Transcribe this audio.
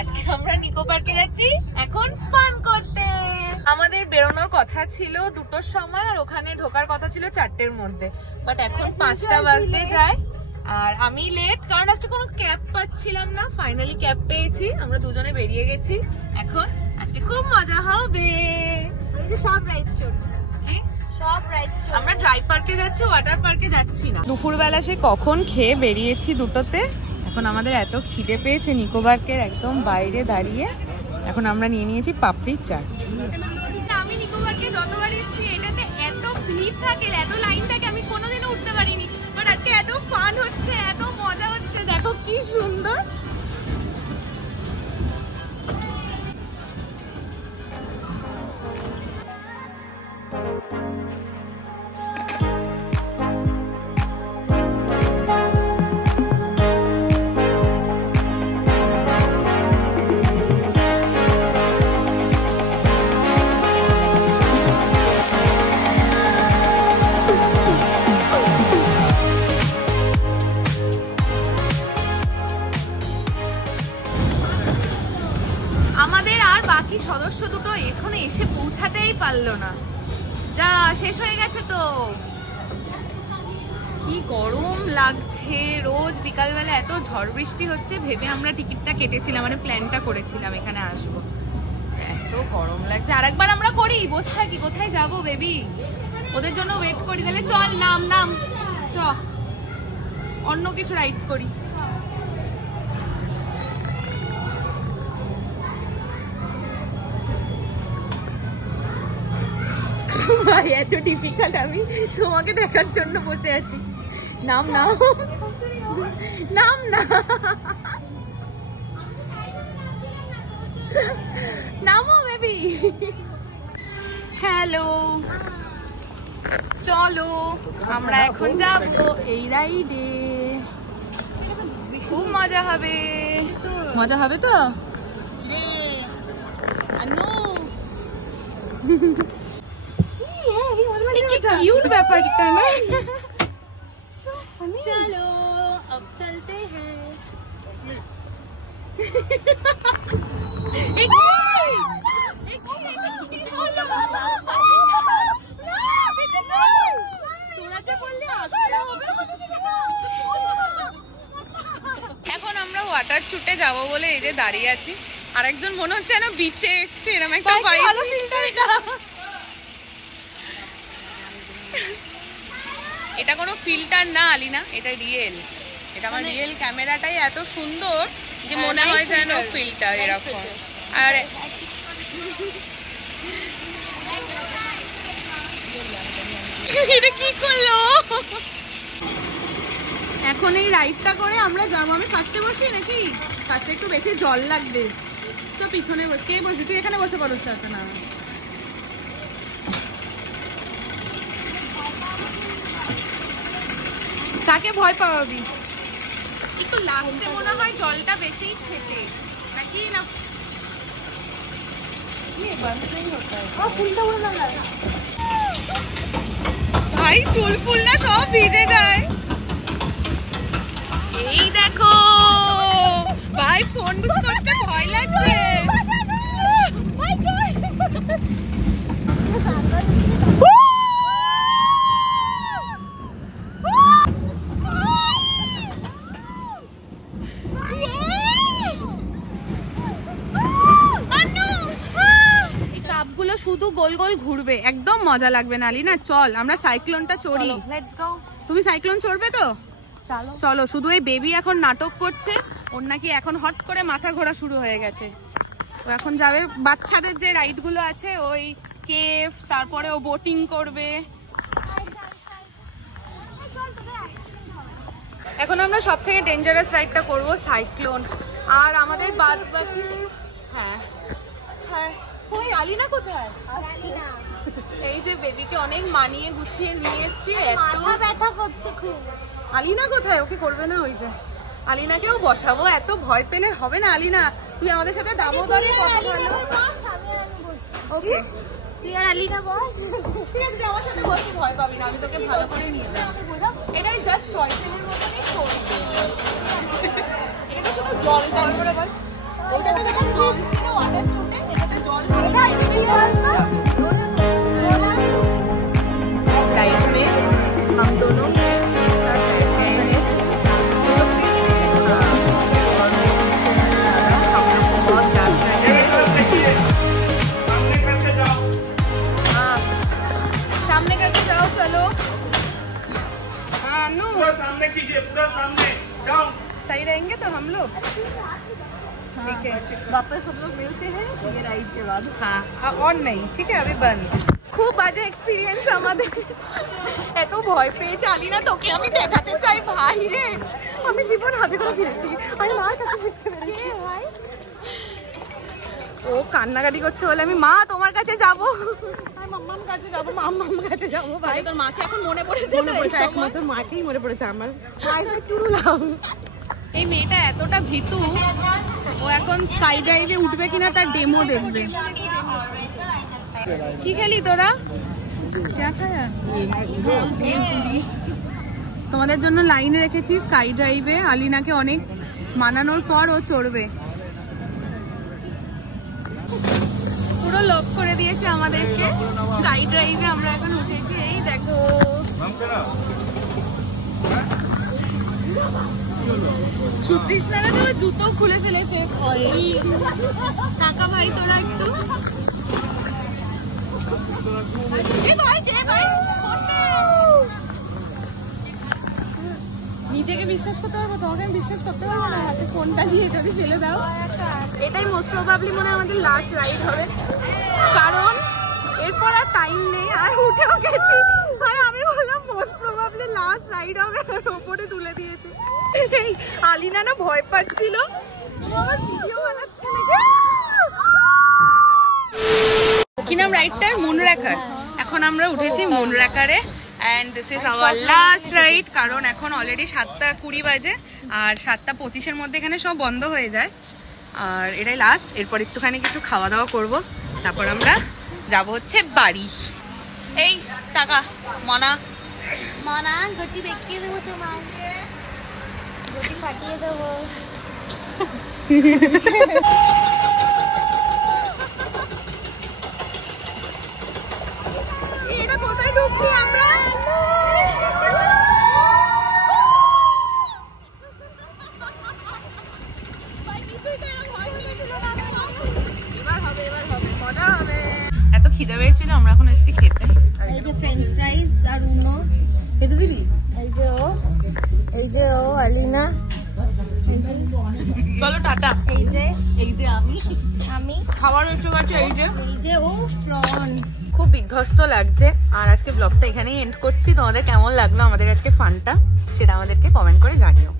আজকে আমরা নিকো পার্কে যাচ্ছি এখন ফান করতে। আমাদের বেরোনোর কথা ছিল 2টোর সময়, আর ওখানে ঢোকার কথা ছিল 4টের মধ্যে, বাট এখন 5টা বাজতে যায়। আর আমি লেট, কারণ আজকে কোনো ক্যাব পাচ্ছিলাম না। ফাইনালি ক্যাব পেয়েছি, আমরা দুজনে বেরিয়ে গেছি। এখন আজকে খুব মজা হবে। সব রাইডস চলবে, আমরা ড্রাই পার্কে যাচ্ছি, ওয়াটার পার্কে যাচ্ছি না। দুপুরবেলা সে কখন খেয়ে বেরিয়েছি 2টোতে। এখন আমাদের এত খিদে পেয়েছে নিকো পার্কের একদম বাইরে দাঁড়িয়ে। এখন আমরা নিয়ে নিয়েছি পাপড়ির চাট। আমি নিকো পার্কে যতবার এসেছি এটাতে এত ভিড় থাকে, এত লাইন থাকে, আমি কোনোদিনও উঠতে পারিনি। বাট আজকে এত ফান হচ্ছে, এত মজা হচ্ছে, দেখো কি সুন্দর। আমাদের আর বাকি সদস্য দুটো এখনো এসে পৌঁছাতেই পারলো না, যা শেষ হয়ে গেছে। তো কি গরম লাগছে, রোজ বিকালবেলা এত ঝড় বৃষ্টি হচ্ছে ভেবে আমরা টিকিটটা কেটেছিলাম, মানে প্ল্যানটা করেছিলাম এখানে আসবো। এত গরম লাগছে। আরেকবার আমরা করি, বসে থাকি, কোথায় যাবো বেবি, ওদের জন্য ওয়েট করি। তাহলে চল, নাম নাম চ, অন্য কিছু রাইড করি। ভাই এত ডিফিকাল্ট, আমি তোমাকে দেখার জন্য বসে আছি। নাম নাম নাম না, নামো বেবি। হ্যালো, চলো আমরা এখন যাবো এই রাইডে। খুব মজা হবে, মজা হবে তো রে আনু। কিউট ব্যাপারটা না। চলো अब चलते हैं। এখন আমরা ওয়াটার শুটে যাবো বলে এই যে দাঁড়িয়ে আছি। আরেকজন মনে হচ্ছে না বিচে এসছে, এরকম একটা ভাইব। এটা কোনো ফিল্টার না আলিনা, এটা রিয়েল। এটা আমার রিয়েল ক্যামেরাটাই এত সুন্দর যে মনে হয় যেন ফিল্টার এরকম। আর এটা কি করলো? এখন এই রাইডটা করে আমরা যাবো। আমি ফার্স্টে বসি নাকি? ফার্স্টে একটু বেশি জল লাগবে। তো পিছনে বস। কে বসবি? তুই এখানে বসে পড়োর সাথে না। কাকে ভয় পাওয়াবি? একটু লাস্টে মনে হয় জলটা বেশি ছেটে নাকি না? ভাই চুল ফুল না সব ভিজে যায়। এই দেখো ভাই, ফোন ইউজ করতে ভয় লাগছে। শুধু গোল গোল ঘুরবে, একদম মজা লাগবে না আলিনা। চল আমরা সাইক্লোনটা চড়ি। তুমি সাইক্লোন চড়বে তো? চলো। শুধু এই বেবি এখন নাটক করছে, ওর নাকি এখন হট করে মাথা ঘোরা শুরু হয়ে গেছে। ও এখন যাবে বাচ্চাদের যে রাইড গুলো আছে, ওই কেভ, তারপরে ও বোটিং করবে। এখন আমরা সব থেকে ডেঞ্জারাস রাইডটা করবো, সাইক্লোন। আর আমাদের বাদ বাকি, হ্যাঁ হ্যাঁ, ওই আলিনা কোথায়? এই যে বেবিকে অনেক মানিয়ে গুছিয়ে নিয়ে এসছি, মাথা ব্যথা করছে খুব। আলিনা কোথায়? ওকে করবে না? ওই যে আলিনাকেও বসাবো। এত ভয় পেলে হবে না আলিনা, তুই আমাদের সাথে দামোদরে কত ভালো। ওকে তুই আর আলিনা বস, ঠিক আছে আমার সাথে বসে, ভয় পাবি না, আমি তোকে ভালো করে নিয়ে যাবো। এটাই জাস্ট টয় ট্রেনের মতনই ছড়ি, এটা তো শুধু জল জল করে বল। राइड में हम दोनों सामने करके जाओ, चलो। हाँ अनु, पूरा सामने कीजिए, पूरा सामने जाओ। सही रहेंगे तो हम लोग ठीक है। वापस हम लोग मिलते हैं ये राइड के बाद। हाँ और नहीं, ठीक है अभी बंद। খুব বাজে এক্সপেরিয়েন্স আমাদের। এত ভয় পেয়েছে আলিনা, তোকে আমি দেখাতে চাই ভাই রে, আমি জীবন হাতে করে ফিরেছি। আমি মার কাছে ফিরতে পেরেছি ভাই। ও কান্নাকাটি করছে বলে আমি মা তোমার কাছে যাবো, মাম্মার কাছে যাবো, মাম্মার কাছে যাবো ভাই। তোর মাকে এখন মনে পড়েছে? মনে পড়েছে, একমাত্র মাকেই মনে পড়েছে আমার। এই মেয়েটা এতটা ভীতু, ও এখন স্কাই ড্রাইভে উঠবে কিনা তার ডেমো দেখবে। কি খেলি তোরা? তোমাদের জন্য লাইনে রেখেছি স্কাই ড্রাইভে। আলিনাকে অনেক মানানোর পর ও চড়বে। পুরো লক করে দিয়েছে আমাদেরকে স্কাই ড্রাইভে। আমরা এখন উঠেছি, এই দেখো। সুতৃষ্ণারা তো জুতো খুলে ফেলেছে। কাকা ভাই তোরা একটু নিজেকে বিশ্বাস করতে পারবো, তোমাকে আমি বিশ্বাস করতে পারবো না। হাতে ফোনটা দিয়ে যদি ফেলে দাও। এটাই মোস্ট প্রবাবলি মনে হয় আমাদের লাস্ট রাইড হবে, কারণ এরপর আর টাইম নেই। আর উঠেও গেছি ভাই, আমি বললাম মোস্ট প্রবাবলি লাস্ট রাইড হবে, ওপরে তুলে দিয়েছে। এই আলিনা না ভয় পাচ্ছিল, ভিডিও বানাচ্ছে নাকি। কি নাম রাইডটার? মুনরাকার। এখন আমরা উঠেছি মুনরাকারে and this is our last ride, কারণ এখন অলরেডি 7:20 বাজে আর 7:25-এর মধ্যে এখানে সব বন্ধ হয়ে যায়। আর এটাই লাস্ট, এরপর একটুখানি কিছু খাওয়া দাওয়া করব, তারপর আমরা যাব হচ্ছে বাড়ি। এই টাকা মনা মানা গতি দেখিয়ে দেবো তোমাকে, গতি ফাটিয়ে দেবো। এটা কোথায় ঢুকছি আমরা? এত খিদে পেয়েছিল, আমরা এখন এসেছি খেতে। এই যে ফ্রেঞ্চ ফ্রাইজ আর উনো খেতে দিবি? এই যে ও আলিনা, চলো টাটা। এই যে আমি খাবার হচ্ছে গেছে, এই যে ও প্রন। খুব বিধ্বস্ত লাগছে। আর আজকে ব্লগটা এখানেই এন্ড করছি। তোমাদের কেমন লাগলো আমাদের আজকে ফানটা, সেটা আমাদেরকে কমেন্ট করে জানিও।